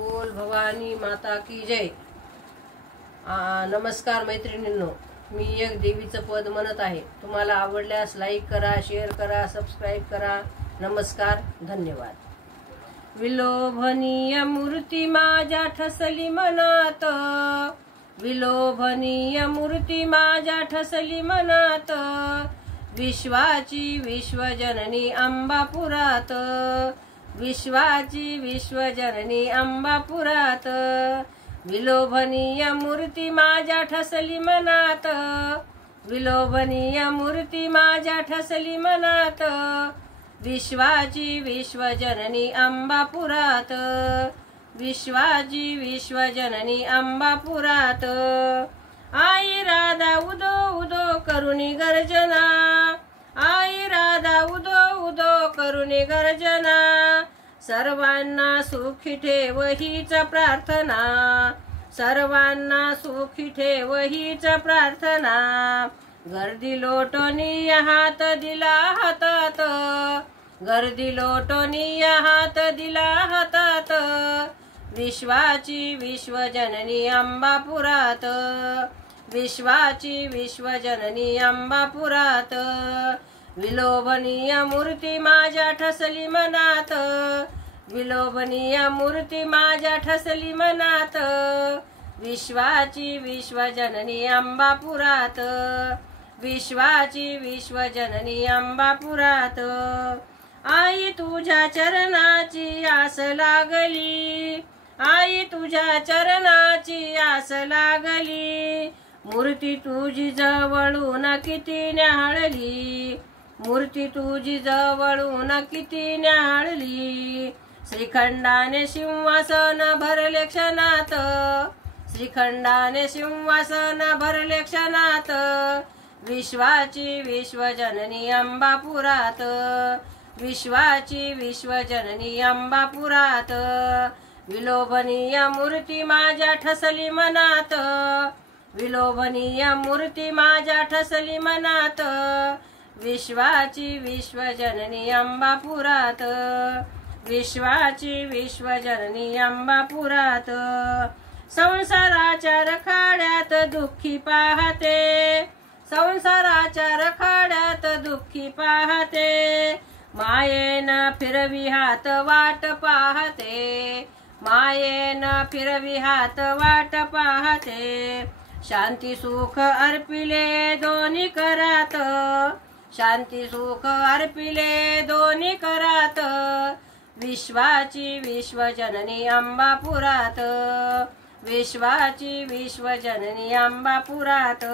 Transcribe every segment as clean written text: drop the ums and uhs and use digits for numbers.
बोल भवानी माता की जय। नमस्कार मैत्रिणींनो, मी एक देवीचं पद म्हणत आहे। तुम्हाला आवडल्यास लाईक करा, शेअर करा, सबस्क्राईब करा। नमस्कार, धन्यवाद। विलोभनीय मूर्ती माझ्या ठसली मनात, विलोभनीय मूर्ती माझ्या ठसली मनात, विश्वाची विश्वजननी अंबापुरात, विश्वाची विश्वजननी अंबापुरात, विलोभनीय मूर्ती माझ्या ठसली मनात, विलोभनीय मूर्ती माझ्या ठसली मनात, विश्वाची विश्वजननी अंबापुरात, विश्वाची विश्वजननी अंबापुरात। आई राधा उदो उदो करुणी गर्जना, आई राधा उदो उदो करुणी गर्जना, सर्वांना सुखी ठेव हीच प्रार्थना, सर्वांना सुखी ठेव हीच प्रार्थना। गर्दी लोटोनी हात दिला हातात, गर्दी लोटोनी हात दिला हातात, विश्वाची विश्वजननी अंबापुरात, विश्वाची विश्वजननी अंबापुरात। विलोभनीय मूर्ती माझ्या ठसली मनात, विलोभनीय मूर्ती माझ्या ठसली मनात, विश्वाची विश्वजननी अंबापुरात, विश्वाची विश्वजननी अंबापुरात। आई तुझ्या चरणाची आस लागली, आई तुझ्या चरणाची आस लागली, मूर्ती तुझी जवळून किती न्याहाळली, मूर्ती तुझी जवळून किती न्याहाळली। श्रीखंडाने सिंहासन भरले क्षणात, श्रीखंडाने सिंहासन भरले क्षणात, विश्वाची विश्वजननी अंबापुरात, विश्वाची विश्वजननी अंबापुरात। विलोभनीय मूर्ती माझ्या ठसली मनात, विलोभनीय मूर्ती माझ्या ठसली मनात, विश्वाची विश्वजननी अंबापुरात, विश्वाची विश्वजननी अंबापुरात। संसाराच्या रखाड्यात दुःखी पाहते, संसाराच्या रखाड्यात दुःखी पाहते, मायेन फिरवी हात वाट पाहते, मायेन फिरवी हात वाट पाहते। शांती सुख अर्पिले दोन्ही करात, शांती सुख अर्पिले दोन्ही करात, विश्वाची विश्वजननी अंबापुरात, विश्वाची विश्वजननी अंबापुरात।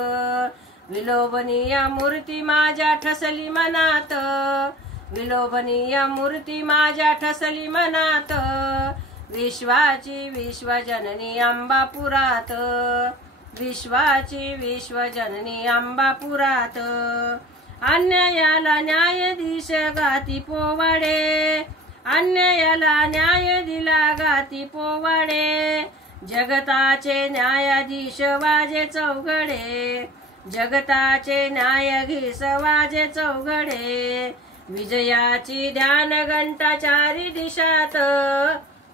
विलोभनीय मूर्ती माझ्या ठसली मनात, विलोभनीय मूर्ती माझ्या ठसली मनात, विश्वाची विश्वजननी अंबापुरात, विश्वाची विश्वजननी अंबापुरात। अन्यायाला न्यायाधीश गाती पोवाडे, अन्यायाला न्याय दिला गाती पोवाडे, जगताचे न्यायाधीश वाजे चौघडे, जगताचे न्यायाधीश वाजे चौघडे, विजयाची ध्यान घंटा चारी दिशात,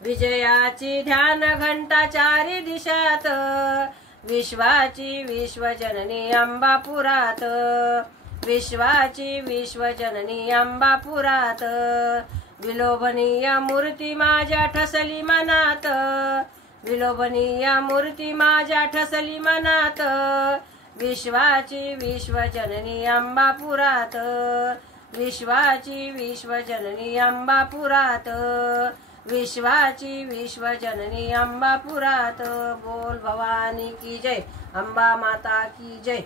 विजयाची ध्यान घंटा चारी दिशात, विश्वाची विश्वजननी अंबापुरात, विश्वाची विश्वजननी अंबापुरात। विलोभनीय मूर्ती माझ्या ठसली मनात, विलोभनीय मूर्ती माझ्या ठसली मनात, विश्वाची विश्वजननी अंबापुरात, विश्वाची विश्वजननी अंबापुरात, विश्वाची विश्वजननी अंबापुरात। बोल भवानी की जय, अंबा माता की जय।